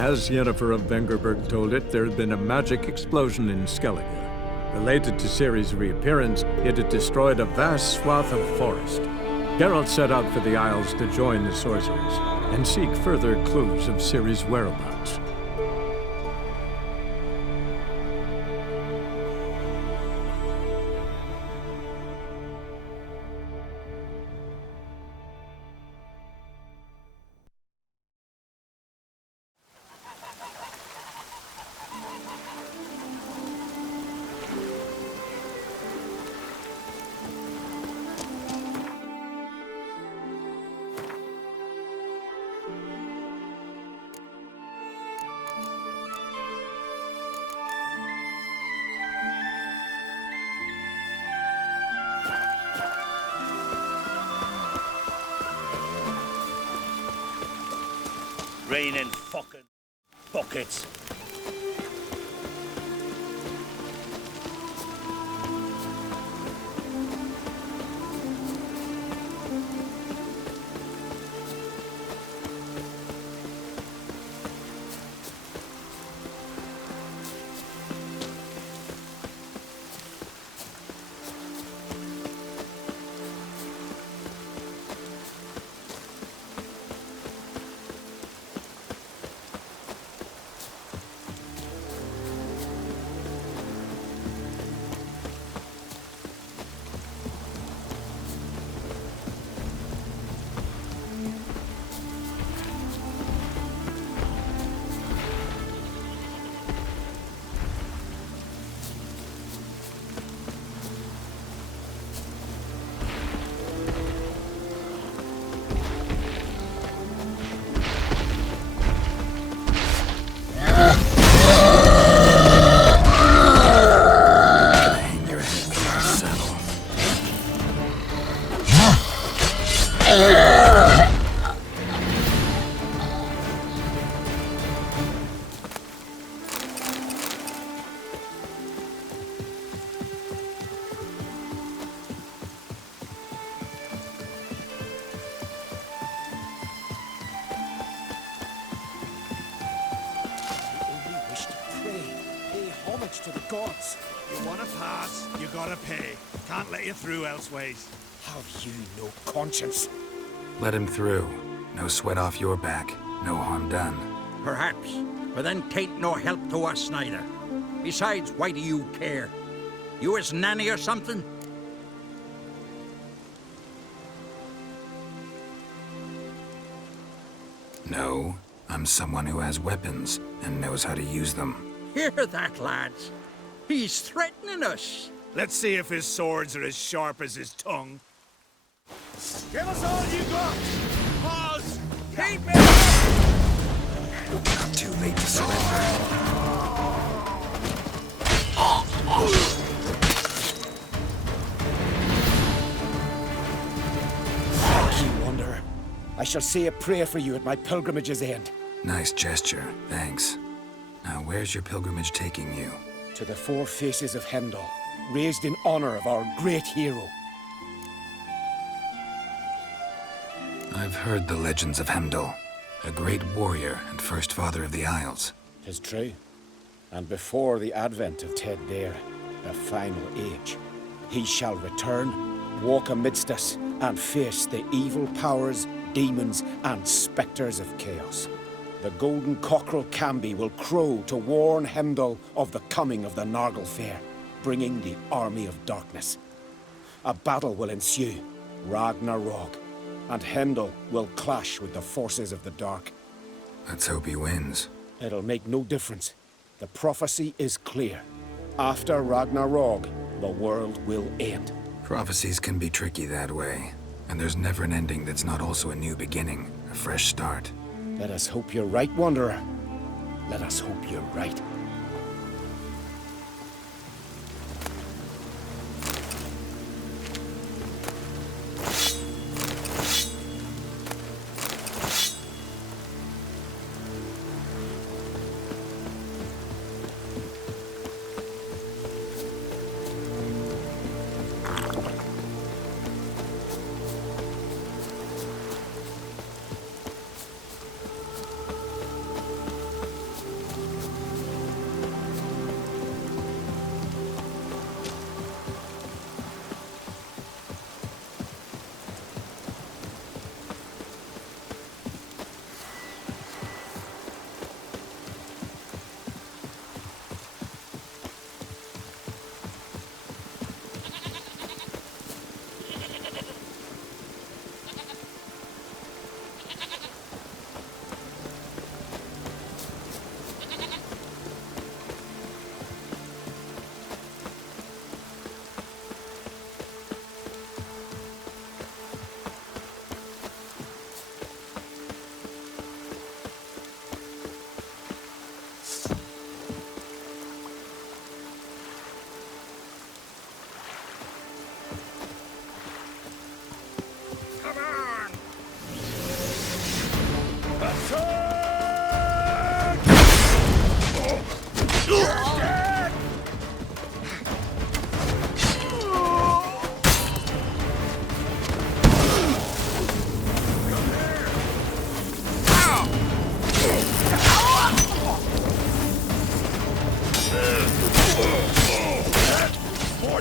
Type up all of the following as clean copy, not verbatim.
As Yennefer of Vengerberg told it, there had been a magic explosion in Skellige. Related to Ciri's reappearance, it had destroyed a vast swath of forest. Geralt set out for the Isles to join the sorcerers and seek further clues of Ciri's whereabouts. Raining fucking buckets. To the gods. You want to pass, you gotta pay. Can't let you through elseways. Have you no conscience? Let him through. No sweat off your back. No harm done. Perhaps, but then tain't no help to us neither. Besides, why do you care? You his nanny or something? No, I'm someone who has weapons and knows how to use them. Hear that, lads? He's threatening us. Let's see if his swords are as sharp as his tongue. Give us all you got! Pause! Keep me! Not too late to surrender. Thank you, Wanderer. I shall say a prayer for you at my pilgrimage's end. Nice gesture, thanks. Now, where's your pilgrimage taking you? To the four faces of Heimdall, raised in honor of our great hero. I've heard the legends of Heimdall, a great warrior and first father of the Isles. 'Tis true. And before the advent of Ted Dare, the final age, he shall return, walk amidst us, and face the evil powers, demons, and spectres of chaos. The golden cockerel Camby will crow to warn Heimdall of the coming of the Nargle Fair, bringing the army of darkness. A battle will ensue, Ragnarok, and Heimdall will clash with the forces of the dark. Let's hope he wins. It'll make no difference. The prophecy is clear. After Ragnarok, the world will end. Prophecies can be tricky that way, and there's never an ending that's not also a new beginning, a fresh start. Let us hope you're right, Wanderer. Let us hope you're right.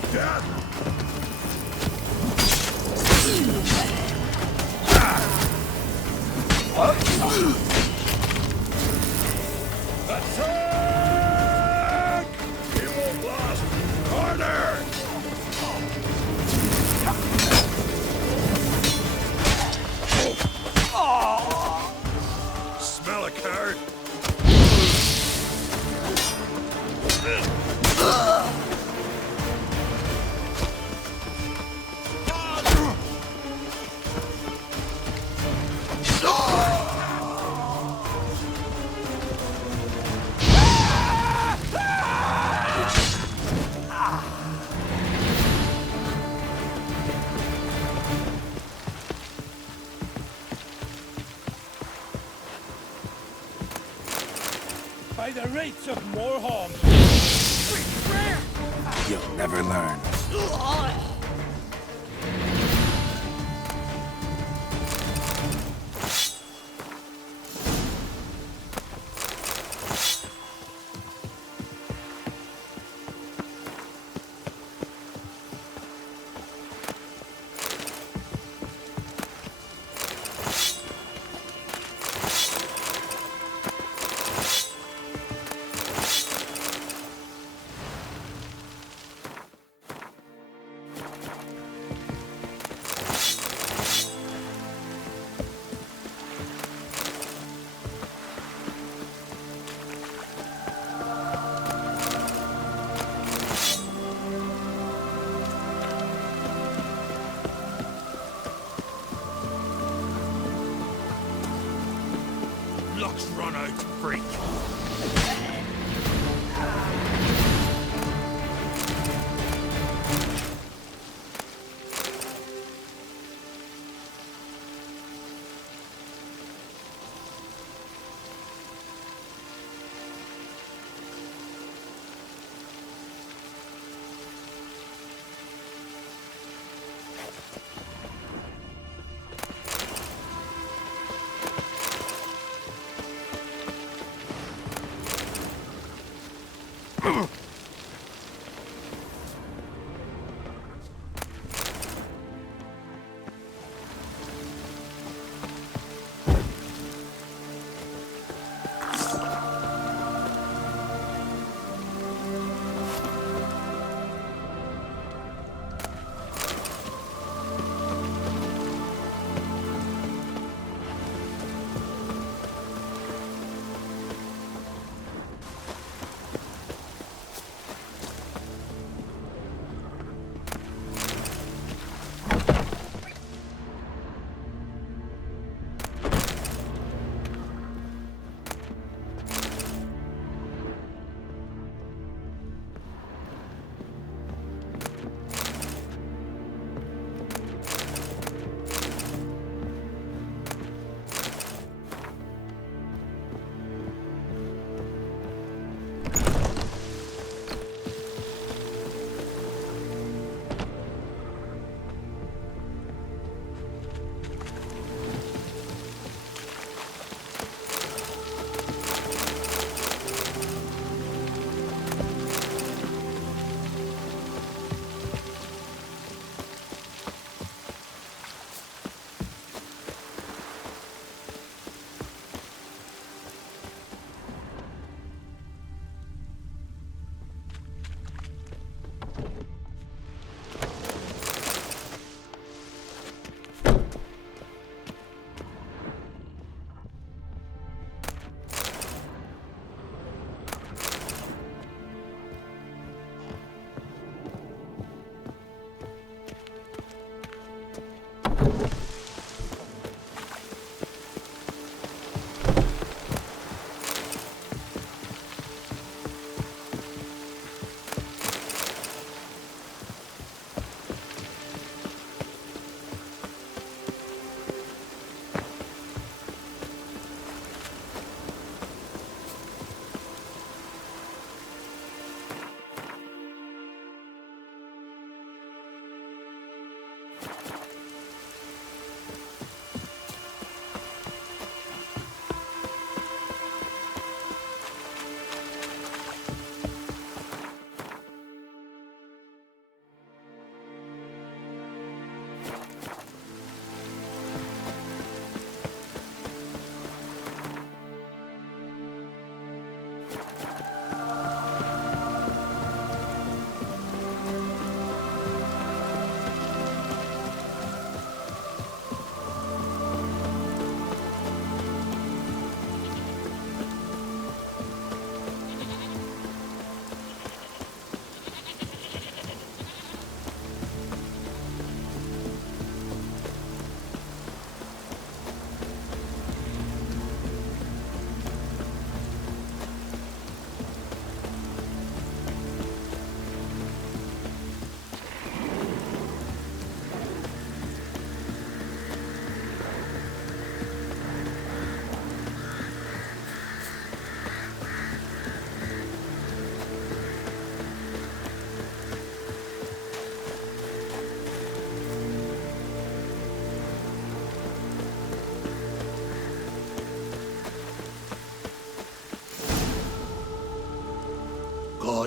your death! Attack! He won't last! Harder! Smell a card? By the rates of Morholm. You'll never learn. Luck's run out, freak.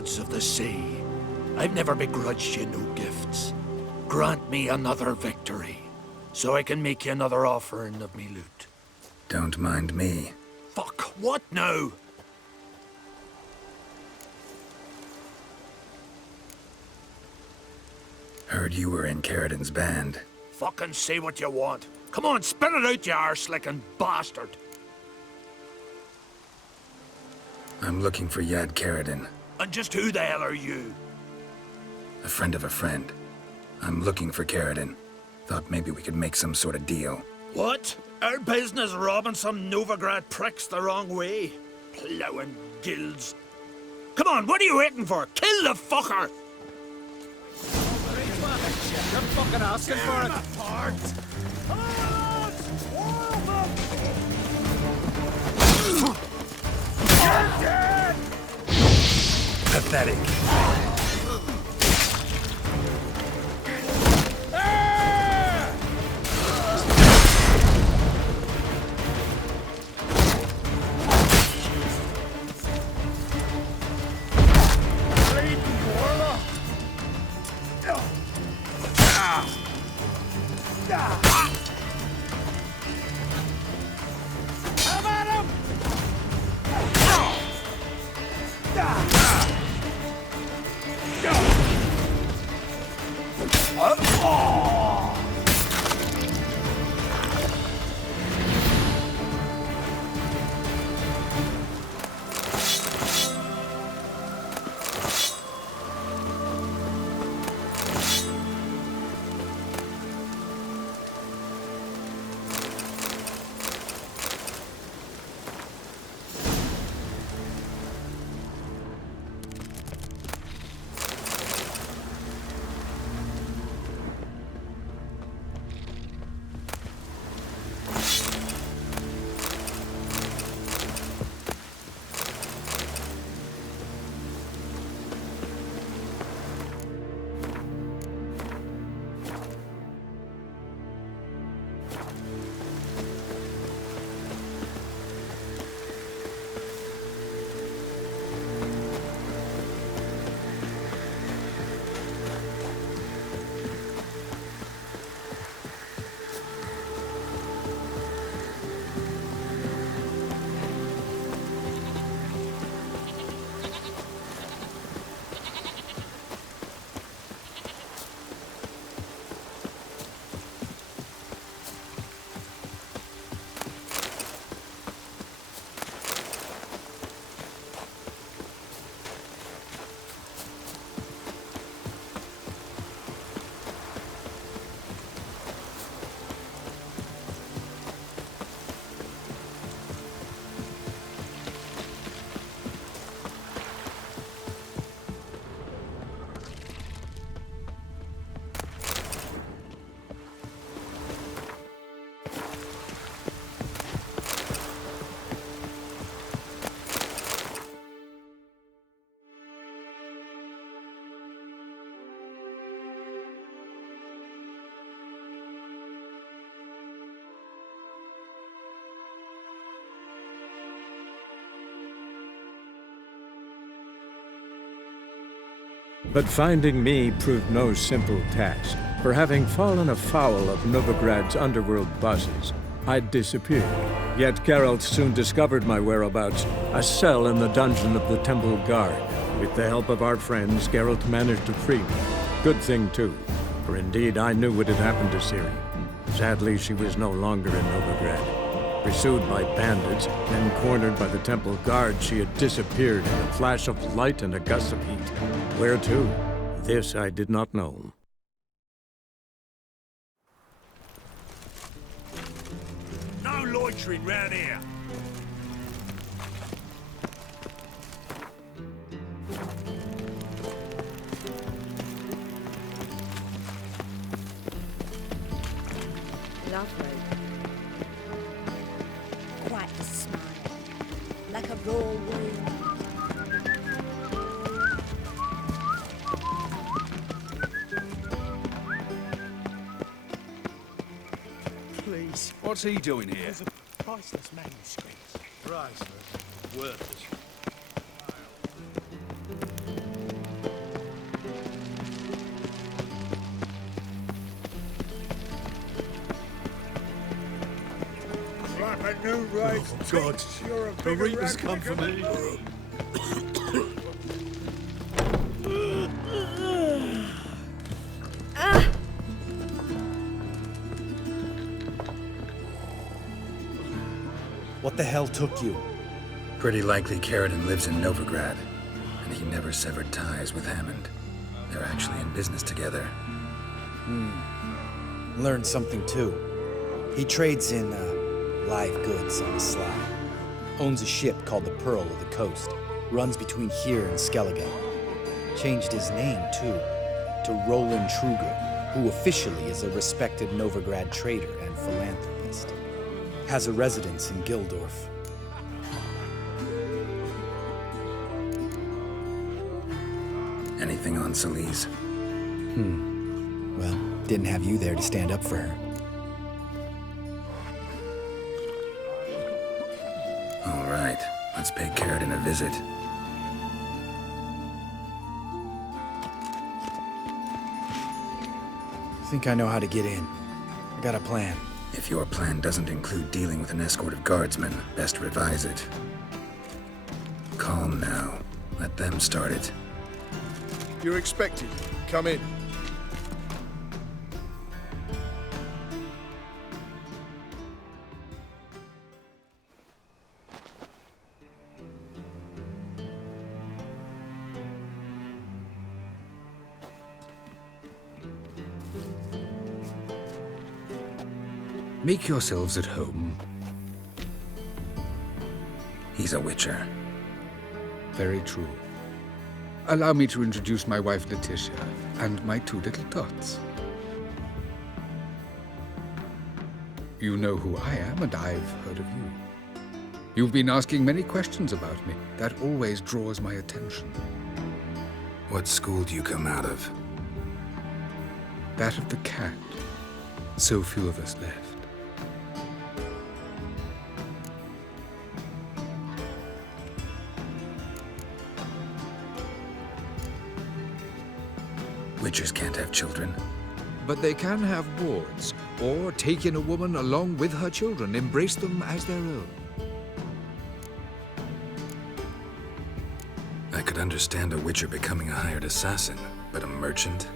gods of the sea, I've never begrudged you no gifts. Grant me another victory, so I can make you another offering of me loot. Don't mind me. Fuck, what now? Heard you were in Caridin's band. Fucking say what you want. Come on, spit it out, you arse-licking bastard. I'm looking for Yad Caridin, And just who the hell are you? a friend of a friend. I'm looking for Caridin. Thought maybe we could make some sort of deal. What? Our business robbing some Novigrad pricks the wrong way? Plowing guilds. Come on, what are you waiting for? Kill the fucker! You're fucking asking for it. Pathetic. But finding me proved no simple task, for having fallen afoul of Novigrad's underworld bosses, I'd disappeared. Yet Geralt soon discovered my whereabouts, a cell in the dungeon of the Temple Guard. With the help of our friends, Geralt managed to free me. Good thing, too, for indeed I knew what had happened to Ciri. Sadly, she was no longer in Novigrad. Pursued by bandits, then cornered by the Temple Guard, she had disappeared in a flash of light and a gust of heat. Where to? This I did not know. No loitering round here. Lovely. Quite a smile. Like a raw wound. Please. What's he doing here? There's a priceless manuscript. Priceless. Worthless. got no right. Oh, God. You're a The bigger Reapers rat come for than me. What the hell took you? Pretty likely Carradine lives in Novigrad, and he never severed ties with Hammond. They're actually in business together. Learned something too. He trades in, live goods on the sly. Owns a ship called the Pearl of the Coast. Runs between here and Skellige. Changed his name, too, to Roland Truger, who officially is a respected Novigrad trader and philanthropist. Has a residence in Gildorf. Anything on Celise? Well, didn't have you there to stand up for her. All right, let's pay Carradine a visit. Think I know how to get in. I got a plan. If your plan doesn't include dealing with an escort of guardsmen, best revise it. Calm now. Let them start it. You're expected. Come in. Make yourselves at home. He's a witcher. Very true. Allow me to introduce my wife, Letitia, and my two little tots. You know who I am, and I've heard of you. You've been asking many questions about me. That always draws my attention. What school do you come out of? That of the cat. So few of us left. Witchers can't have children. But they can have wards, or take in a woman along with her children, embrace them as their own. I could understand a witcher becoming a hired assassin, but a merchant?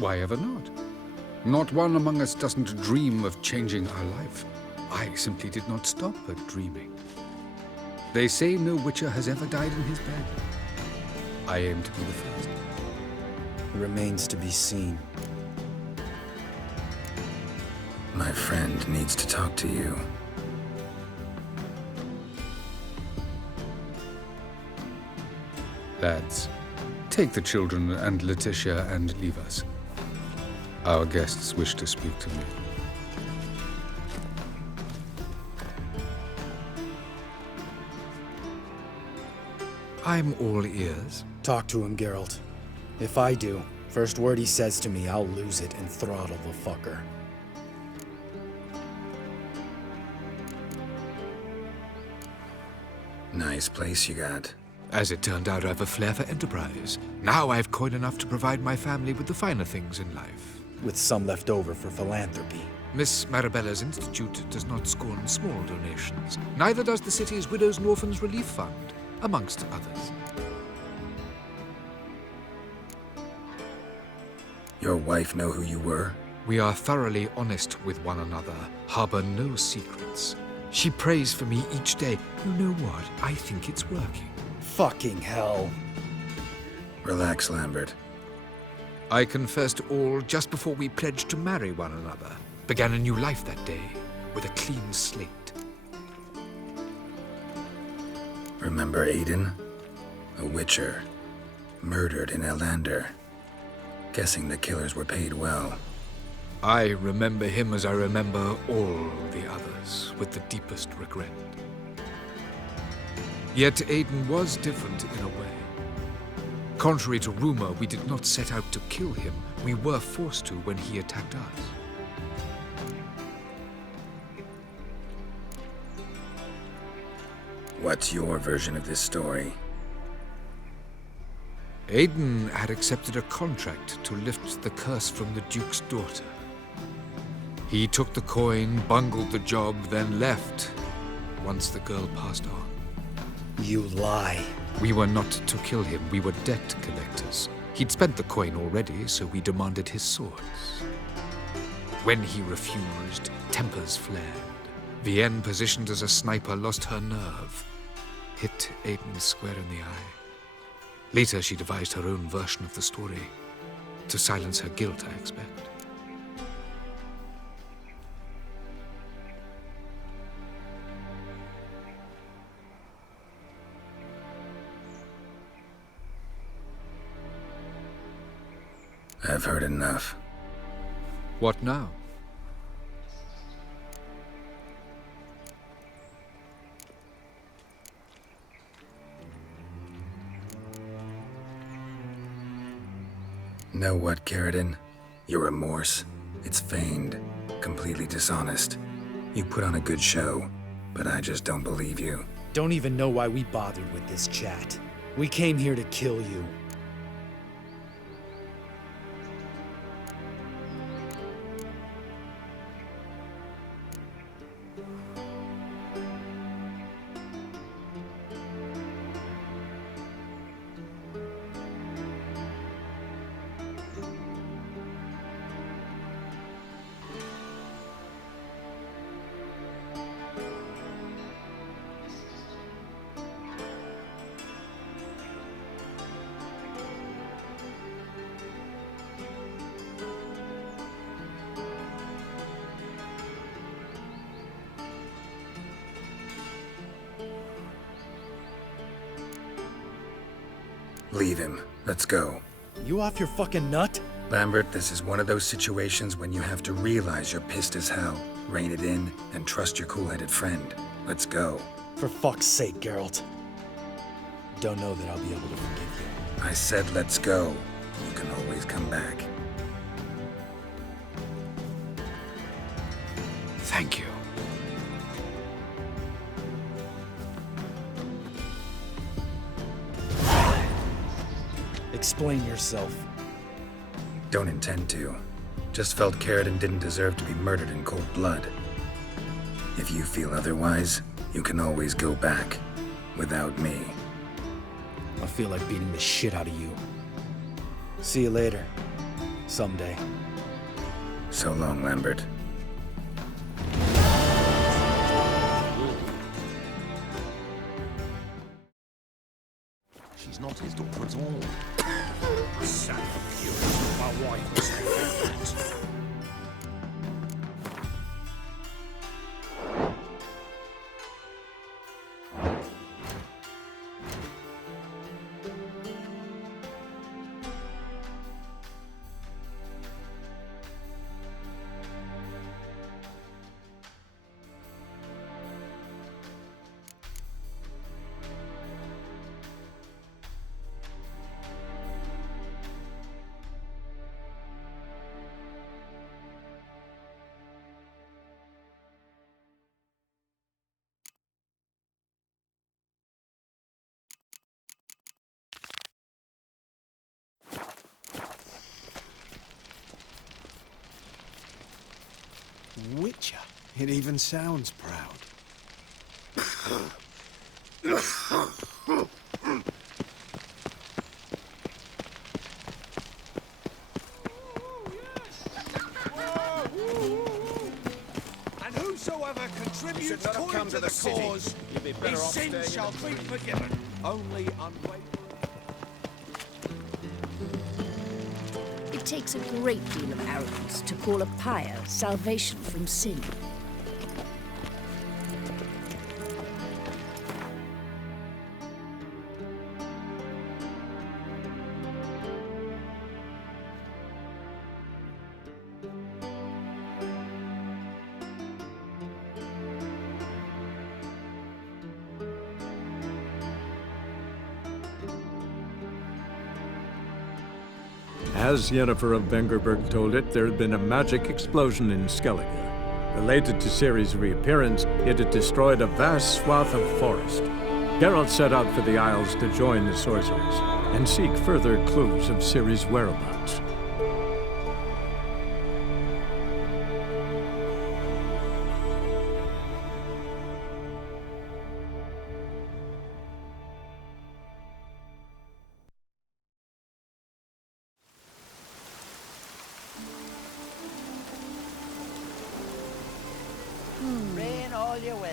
Why ever not? Not one among us doesn't dream of changing our life. I simply did not stop at dreaming. They say no witcher has ever died in his bed. I aim to be the first. It remains to be seen. My friend needs to talk to you. Lads, take the children and Letitia and leave us. Our guests wish to speak to me. I'm all ears. Talk to him, Geralt. If I do, first word he says to me, I'll lose it and throttle the fucker. Nice place you got. As it turned out, I have a flair for enterprise. Now I have coin enough to provide my family with the finer things in life. With some left over for philanthropy. Miss Marabella's institute does not scorn small donations. Neither does the city's Widows and Orphans Relief Fund, amongst others. Your wife know who you were? We are thoroughly honest with one another, harbor no secrets. She prays for me each day. You know what? I think it's working. Fucking hell. Relax, Lambert. I confessed all just before we pledged to marry one another. Began a new life that day, with a clean slate. Remember Aiden? A witcher. Murdered in Elander. Guessing the killers were paid well. I remember him as I remember all the others, with the deepest regret. Yet Aiden was different in a way. Contrary to rumor, we did not set out to kill him. We were forced to when he attacked us. What's your version of this story? Aiden had accepted a contract to lift the curse from the Duke's daughter. He took the coin, bungled the job, then left once the girl passed on. You lie. We were not to kill him. We were debt collectors. He'd spent the coin already, so we demanded his swords. When he refused, tempers flared. Vienne, positioned as a sniper, lost her nerve. Hit Aiden square in the eye. Later, she devised her own version of the story. To silence her guilt, I expect. I've heard enough. What now? Know what, Carradine? Your remorse, it's feigned, completely dishonest. You put on a good show, but I just don't believe you. Don't even know why we bothered with this chat. We came here to kill you. Leave him. Let's go. You off your fucking nut? Lambert, this is one of those situations when you have to realize you're pissed as hell, rein it in, and trust your cool-headed friend. Let's go. For fuck's sake, Geralt. Don't know that I'll be able to forgive you. I said let's go. You can always come back. Thank you. Explain yourself. Don't intend to. Just felt Carradine didn't deserve to be murdered in cold blood. If you feel otherwise, you can always go back. Without me. I feel like beating the shit out of you. See you later. Someday. So long, Lambert. She's not his daughter at all. I sat furious. My wife was saying that. Witcher. It even sounds proud. And whosoever contributes coin to the cause, his sins shall be forgiven. Only unwavering. It takes a great deal of arrogance to call a pyre salvation from sin. As Yennefer of Vengerberg told it, there had been a magic explosion in Skellige. Related to Ciri's reappearance, it had destroyed a vast swath of forest. Geralt set out for the Isles to join the sorcerers and seek further clues of Ciri's whereabouts. all you will.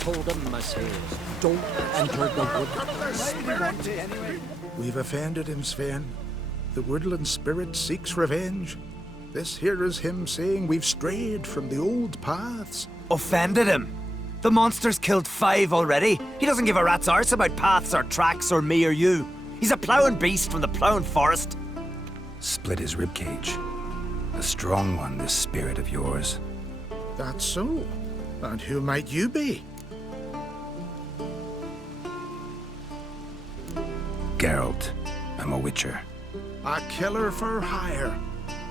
Told him, I says, don't enter the wood. We've offended him, Sven. The woodland spirit seeks revenge. This here is him saying we've strayed from the old paths. Offended him? The monster's killed 5 already. He doesn't give a rat's arse about paths or tracks or me or you. He's a ploughing beast from the ploughing forest. Split his ribcage. A strong one, this spirit of yours. That's so. And who might you be? Geralt. I'm a witcher. A killer for hire.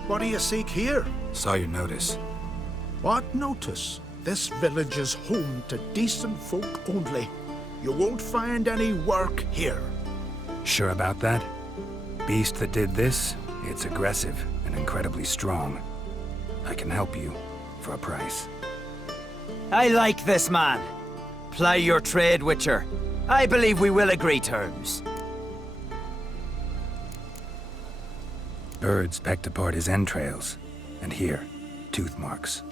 What do you seek here? Saw your notice. What notice? This village is home to decent folk only. You won't find any work here. Sure about that? Beast that did this, it's aggressive and incredibly strong. I can help you for a price. I like this man. Ply your trade, Witcher. I believe we will agree terms. Birds pecked apart his entrails. And here, tooth marks.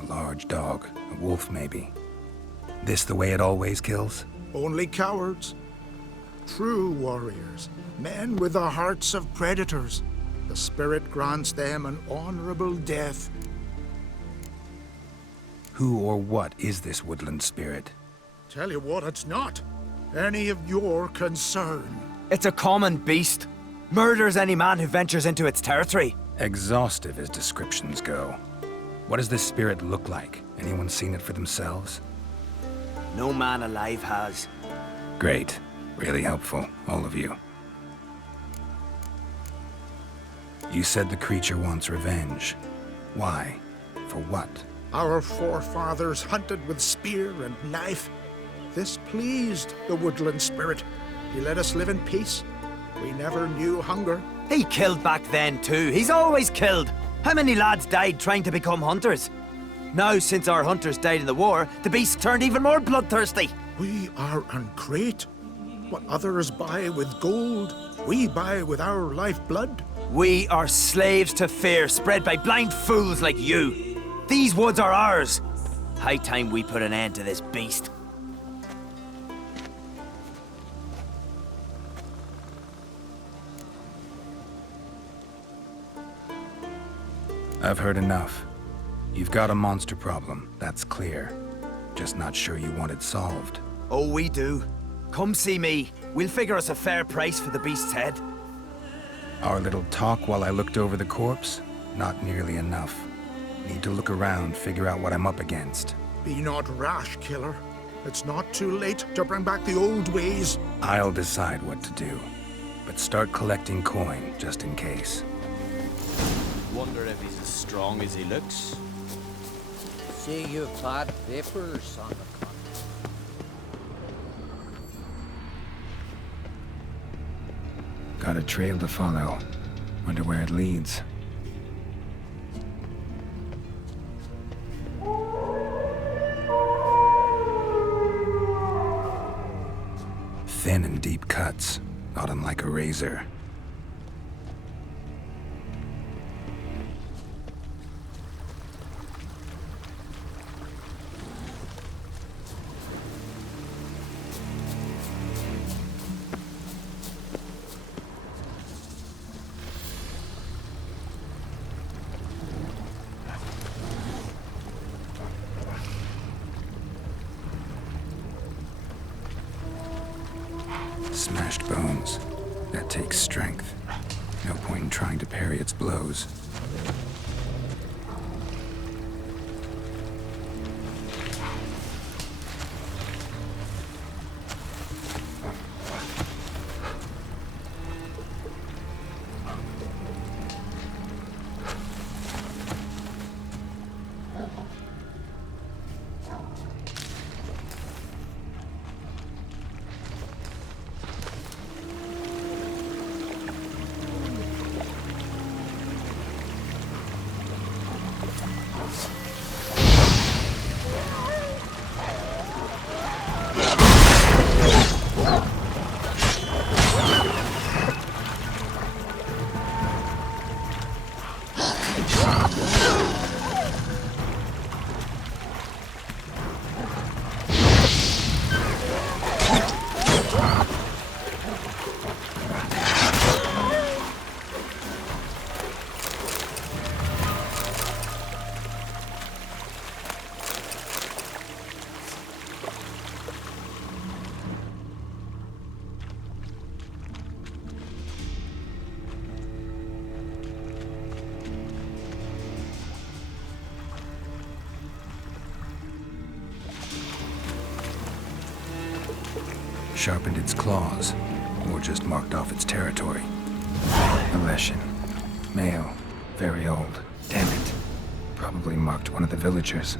A large dog, a wolf maybe. This the way it always kills? Only cowards. True warriors. Men with the hearts of predators. The spirit grants them an honorable death. Who or what is this woodland spirit? Tell you what, it's not any of your concern. It's a common beast. Murders any man who ventures into its territory. Exhaustive as descriptions go. What does this spirit look like? Anyone seen it for themselves? No man alive has. Great. Really helpful, all of you. You said the creature wants revenge. Why? For what? Our forefathers hunted with spear and knife. This pleased the woodland spirit. He let us live in peace. We never knew hunger. He killed back then too. He's always killed. How many lads died trying to become hunters? Now, since our hunters died in the war, the beast turned even more bloodthirsty. We are great. What others buy with gold, we buy with our lifeblood. We are slaves to fear spread by blind fools like you. These woods are ours. High time we put an end to this beast. I've heard enough. You've got a monster problem, that's clear. Just not sure you want it solved. Oh, we do. Come see me. We'll figure us a fair price for the beast's head. Our little talk while I looked over the corpse? Not nearly enough. Need to look around, figure out what I'm up against. Be not rash, killer. It's not too late to bring back the old ways. I'll decide what to do. But start collecting coin, just in case. Wonder if he's as strong as he looks. See, you've bad papers on the contract. Got a trail to follow. Wonder where it leads. Thin and deep cuts, not unlike a razor. Smashed bones. That takes strength. No point in trying to parry its blows. Sharpened its claws, or just marked off its territory. A Leshen. Male. Very old. Damn it. Probably marked one of the villagers.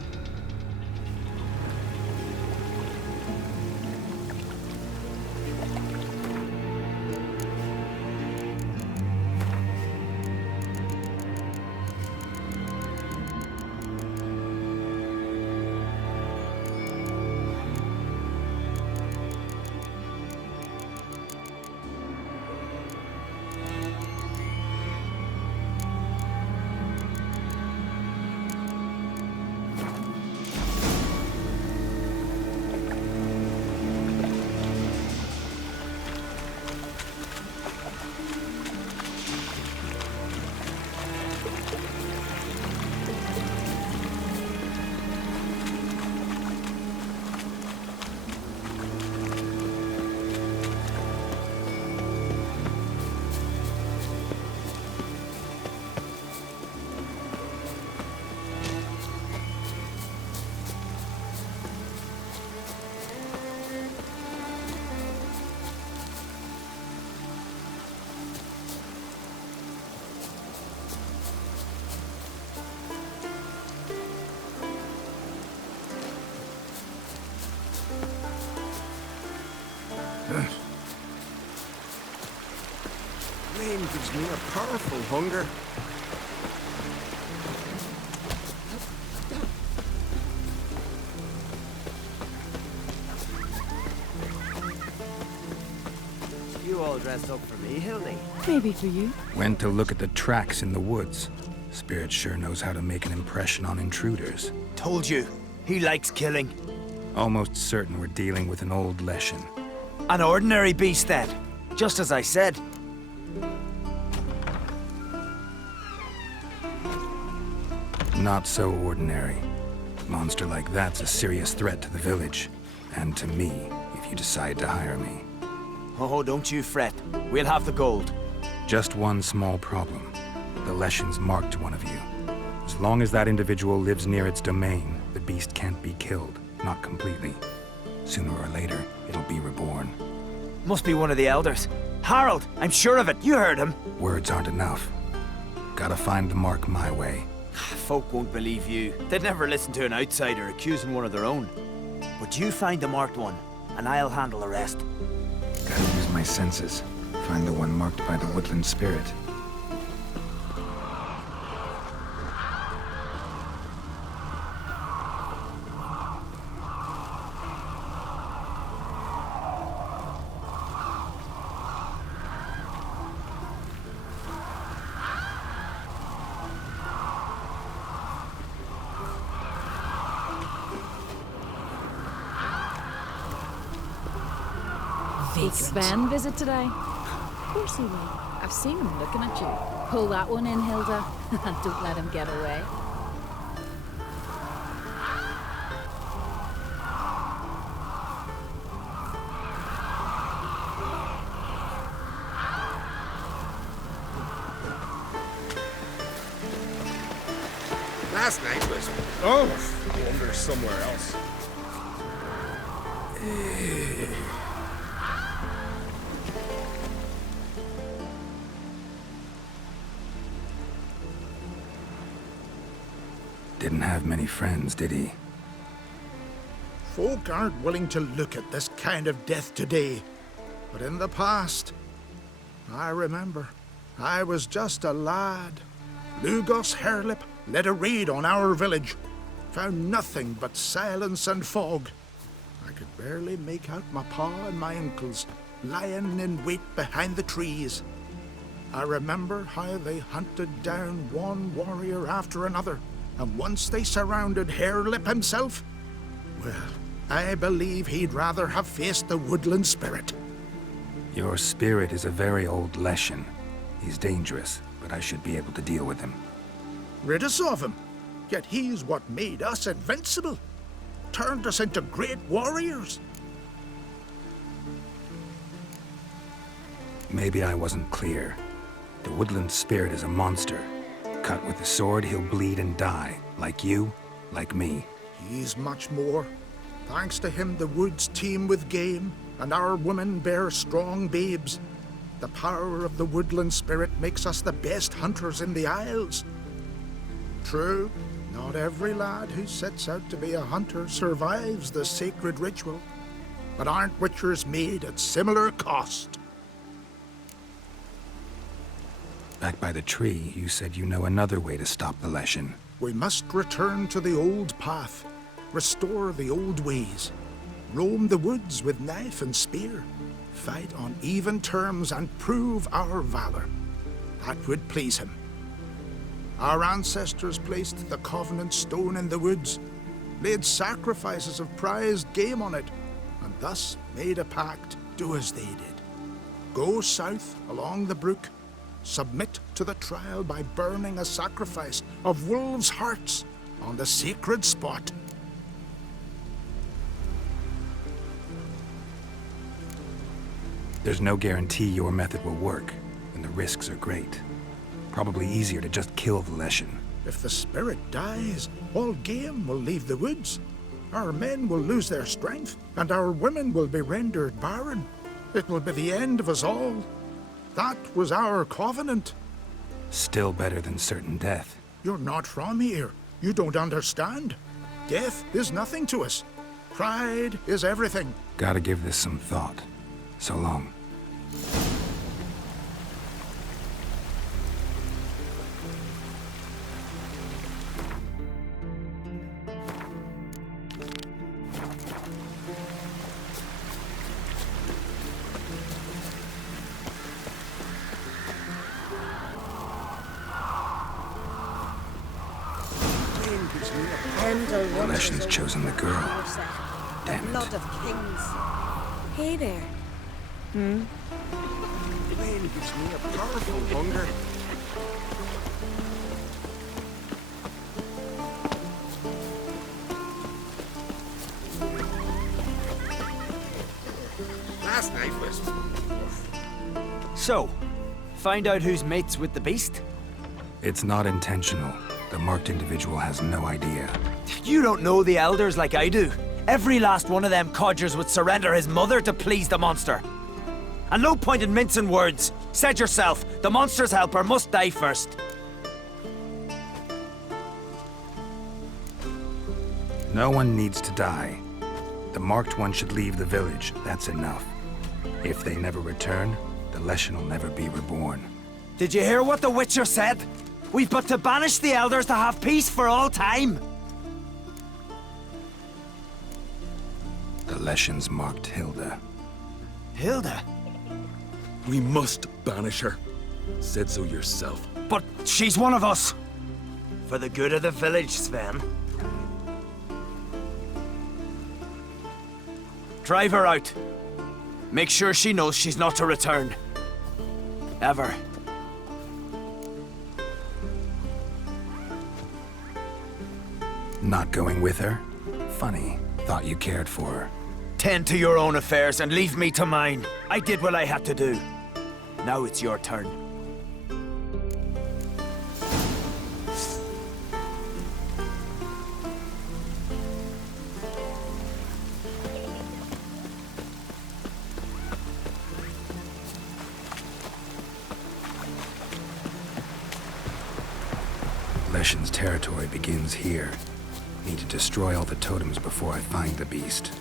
Rain gives me a powerful hunger. You all dressed up for me, Hildy? Maybe for you. Went to look at the tracks in the woods. Spirit sure knows how to make an impression on intruders. Told you. He likes killing. Almost certain we're dealing with an old Leshen. An ordinary beast, then. Just as I said. Not so ordinary. Monster like that's a serious threat to the village. And to me, if you decide to hire me. Oh, don't you fret. We'll have the gold. Just one small problem. The Leshen's marked one of you. As long as that individual lives near its domain, the beast can't be killed. Not completely. Sooner or later, it'll be reborn. Must be one of the elders. Harold, I'm sure of it. You heard him. Words aren't enough. Gotta find the mark my way. Folk won't believe you. They'd never listen to an outsider accusing one of their own. But you find the marked one, and I'll handle the rest. Gotta use my senses. Find the one marked by the woodland spirit. Will Sven visit today? Of course he will. I've seen him looking at you. Pull that one in, Hilda. Don't let him get away. Last night was... Oh, wonder somewhere else. Didn't have many friends, did he? Folk aren't willing to look at this kind of death today. But in the past, I remember, I was just a lad. Lugos Hairlip led a raid on our village. Found nothing but silence and fog. I could barely make out my pa and my uncles lying in wait behind the trees. I remember how they hunted down one warrior after another, and once they surrounded Hairlip himself, well, I believe he'd rather have faced the woodland spirit. Your spirit is a very old Leshen. He's dangerous, but I should be able to deal with him. Rid us of him. Yet he's what made us invincible. Turned us into great warriors. Maybe I wasn't clear. The woodland spirit is a monster. Cut with the sword, he'll bleed and die. Like you, like me. He's much more. Thanks to him, the woods teem with game, and our women bear strong babes. The power of the woodland spirit makes us the best hunters in the Isles. True, not every lad who sets out to be a hunter survives the sacred ritual, but aren't witchers made at similar cost? Back by the tree, you said you know another way to stop the Leshen. We must return to the old path, restore the old ways, roam the woods with knife and spear, fight on even terms and prove our valor. That would please him. Our ancestors placed the Covenant Stone in the woods, laid sacrifices of prized game on it, and thus made a pact, do as they did. Go south along the brook, submit to the trial by burning a sacrifice of wolves' hearts on the sacred spot. There's no guarantee your method will work, and the risks are great. Probably easier to just kill the Leshen. If the spirit dies, all game will leave the woods. Our men will lose their strength, and our women will be rendered barren. It will be the end of us all. That was our covenant. Still better than certain death. You're not from here. You don't understand. Death is nothing to us. Pride is everything. Gotta give this some thought. So long. The Leshen's chosen the girl. Damn it. Blood of kings. Hey there. Rain gives me a powerful hunger. Last night was... So, find out who's mates with the beast? It's not intentional. The marked individual has no idea. You don't know the elders like I do. Every last one of them codgers would surrender his mother to please the monster. And no point in mincing words. Said yourself, the monster's helper must die first. No one needs to die. The marked one should leave the village. That's enough. If they never return, the Leshen will never be reborn. Did you hear what the Witcher said? We've but to banish the elders to have peace for all time. The Leshen's marked Hilda. Hilda? We must banish her. Said so yourself. But she's one of us. For the good of the village, Sven. Drive her out. Make sure she knows she's not to return. Ever. Not going with her? Funny. Thought you cared for her. Tend to your own affairs and leave me to mine. I did what I had to do. Now it's your turn. Leshen's territory begins here. Need to destroy all the totems before I find the beast.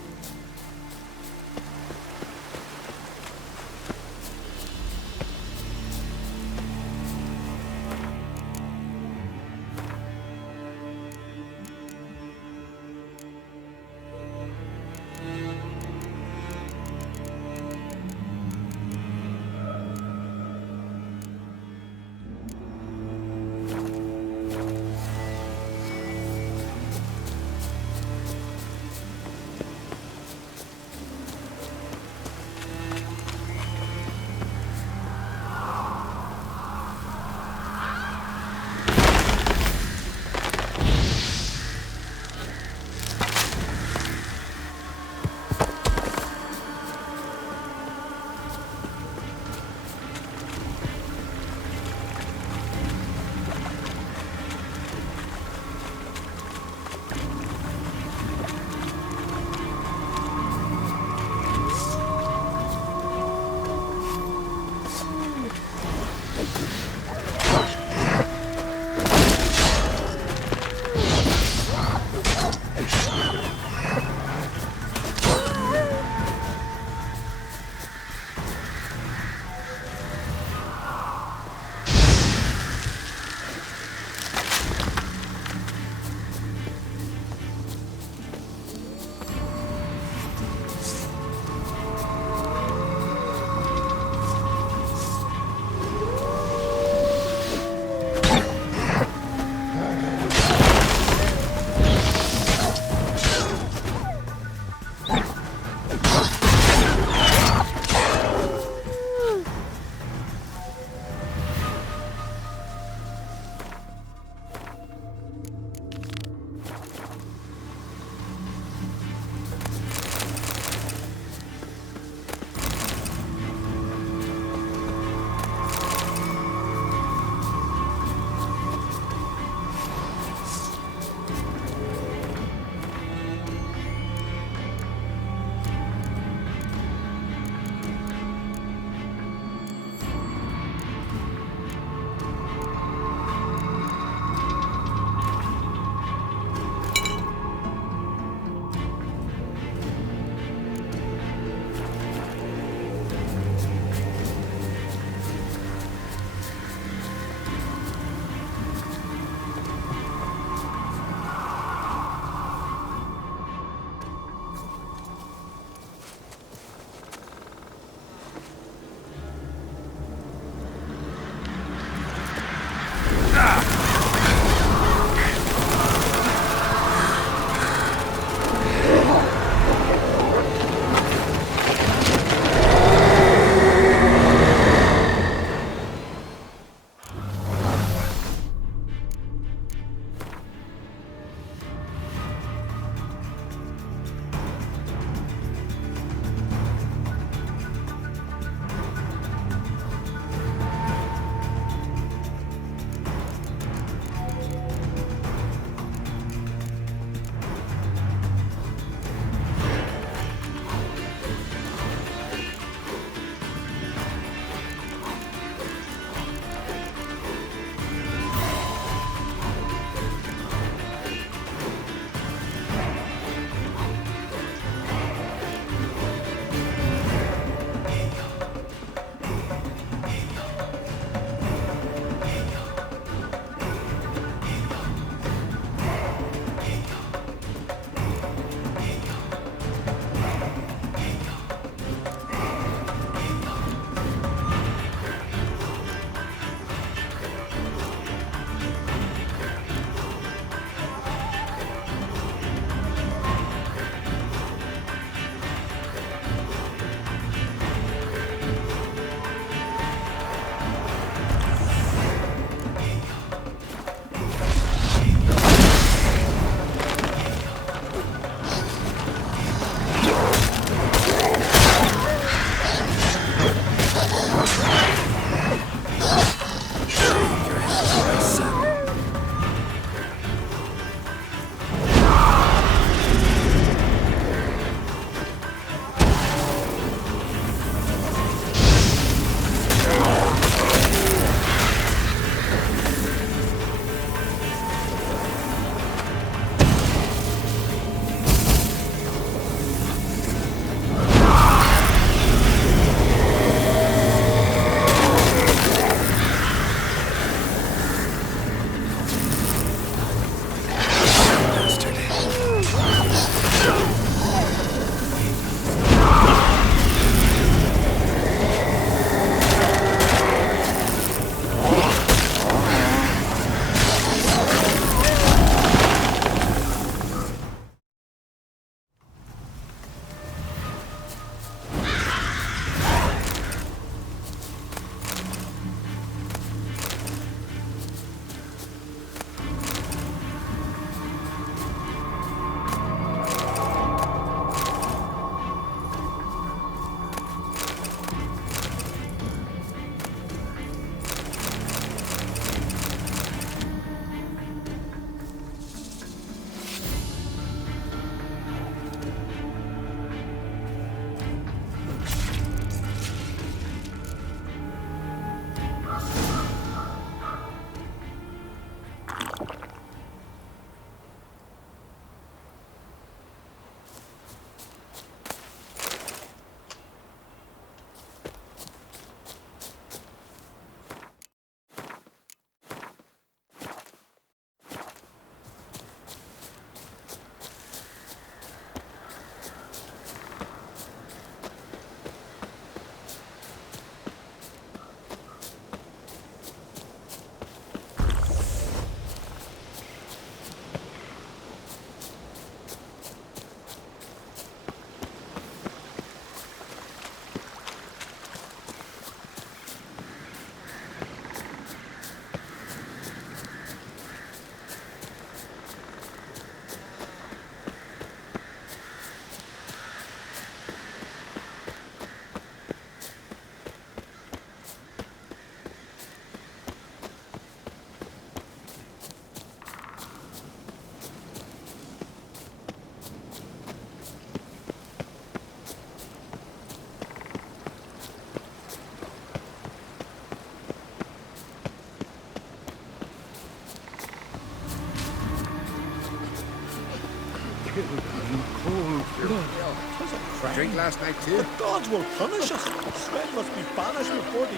crime. Drink last night too? The gods will punish us. Sweat must be banished before the...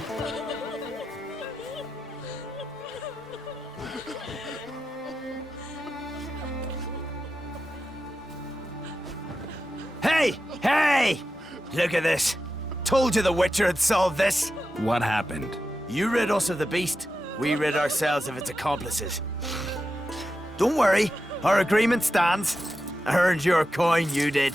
Hey! Hey! Look at this. Told you the Witcher had solved this. What happened? You rid us of the beast. We rid ourselves of its accomplices. Don't worry. Our agreement stands. I earned your coin, you did.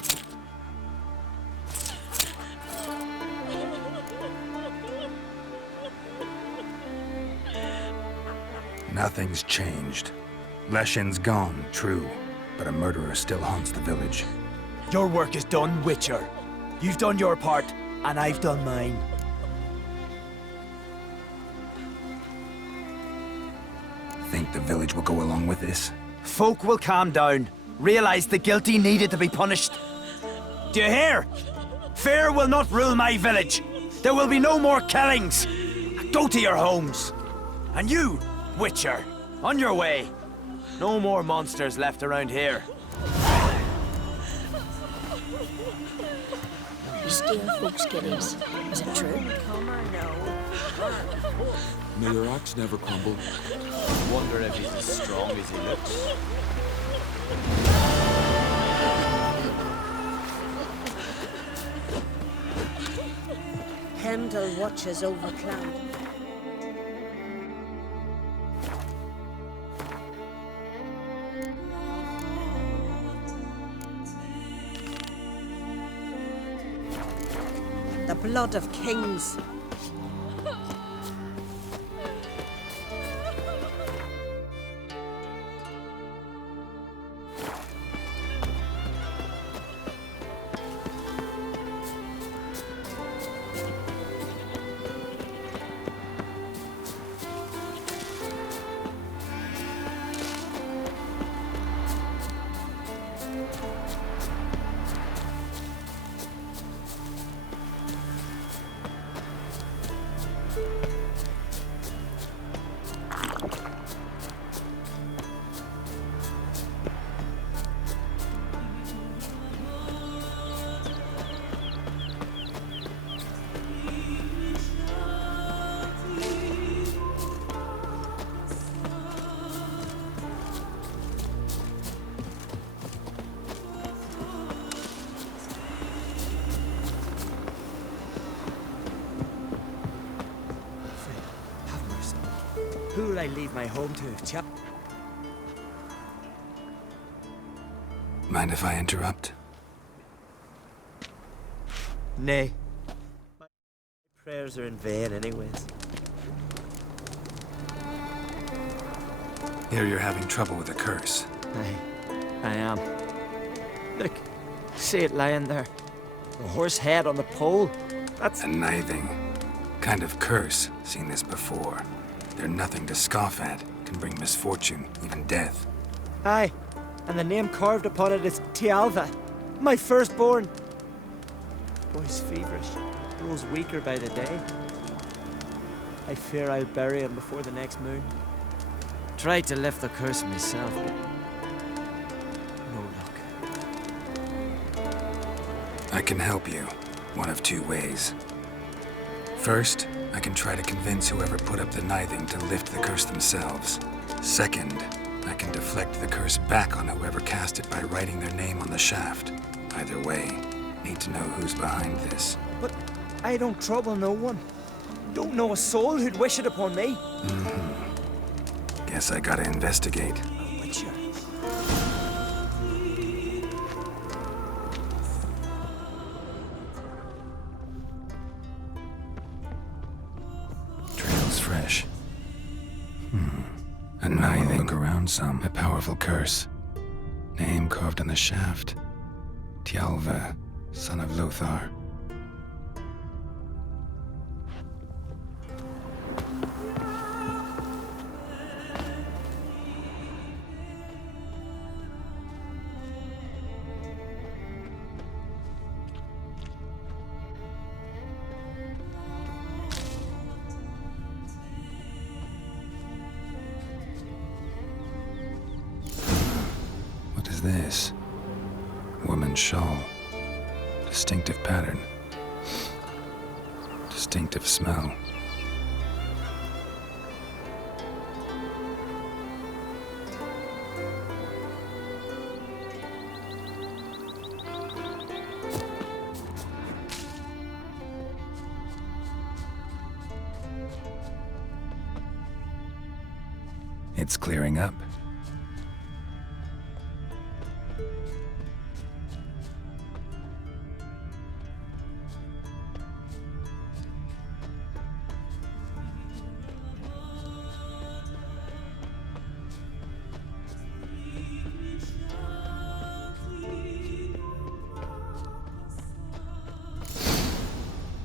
Nothing's changed. Leshin's gone, true, but a murderer still haunts the village. Your work is done, Witcher. You've done your part, and I've done mine. Think the village will go along with this? Folk will calm down, realize the guilty needed to be punished. Do you hear? Fear will not rule my village. There will be no more killings. Go to your homes. And you, Witcher, on your way. No more monsters left around here. You steal folks' kiddies. Is it true? May your axe never crumble. Wonder if he's as strong as he looks. Heimdall watches over Cloud. The blood of kings. Who'll I leave my home to, chap? Mind if I interrupt? Nay. My prayers are in vain anyways. Hear you're having trouble with a curse. I am. Look, see it lying there. A horse head on the pole. That's... A nithing. Kind of curse. Seen this before. They're nothing to scoff at. Can bring misfortune, even death. Aye, and the name carved upon it is Tialva, my firstborn. Boy's feverish, grows weaker by the day. I fear I'll bury him before the next moon. Tried to lift the curse myself, but no luck. I can help you, one of two ways. First, I can try to convince whoever put up the nithing to lift the curse themselves. Second, I can deflect the curse back on whoever cast it by writing their name on the shaft. Either way, need to know who's behind this. But I don't trouble no one. Don't know a soul who'd wish it upon me. Guess I gotta investigate. A witcher. Trail's fresh. A nithing. Look around some. A powerful curse. Name carved on the shaft. Tialva, son of Lothar. What is this? Woman's shawl. Distinctive pattern. Distinctive smell. It's clearing up.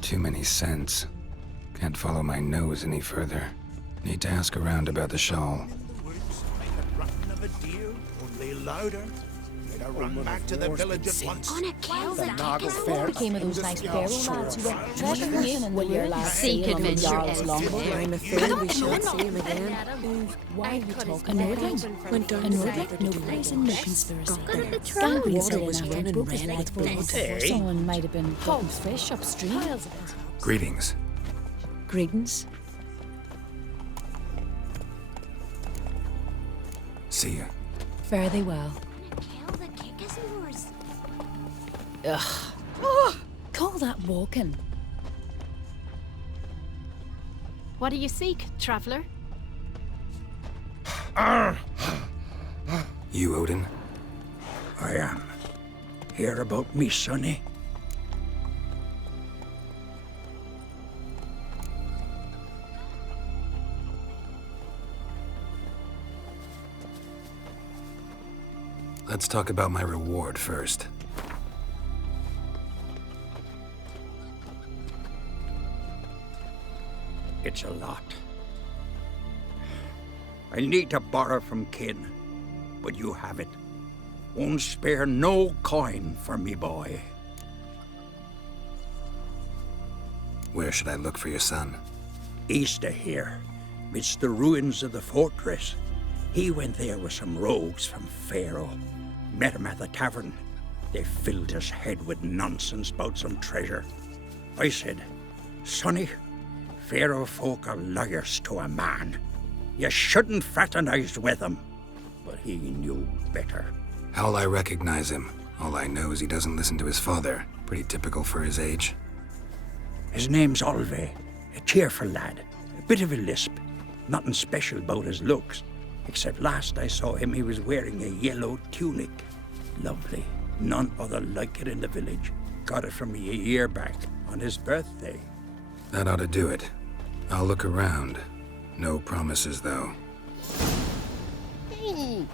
Too many scents. Can't follow my nose any further. Need to ask around about the shawl. Of a deer, only louder. Better run back to the village at once. Gonna kill the Fair. What became of those nice barrel lads who went treasuring in Will your lads seek see him on the adventure yards long elsewhere? I'm afraid we shan't see him again. Why are you talking A about Nordling? that? Went down A to Nordling? Cypher No to place do in no wash. conspiracy. Got there. Gangrene Water was said running broke his red leg blood. before someone might have been getting fish upstream. Greetings. Greetings. See ya. Fare thee well. Ugh. Call that walking. What do you seek, traveler? You, Odin? I am. Hear about me, sonny? Let's talk about my reward first. It's a lot. I need to borrow from kin, but you have it. Won't spare no coin for me boy. Where should I look for your son? East of here, midst the ruins of the fortress. He went there with some rogues from Pharaoh. Met him at the tavern. They filled his head with nonsense about some treasure. I said, Sonny, Pharaoh folk are liars to a man. You shouldn't fraternize with them. But he knew better. How'll I recognize him? All I know is he doesn't listen to his father. Pretty typical for his age. His name's Olve, a cheerful lad. A bit of a lisp. Nothing special about his looks. Except last I saw him, he was wearing a yellow tunic. Lovely. None other like it in the village. Got it from me a year back, on his birthday. That ought to do it. I'll look around. No promises, though. Hey,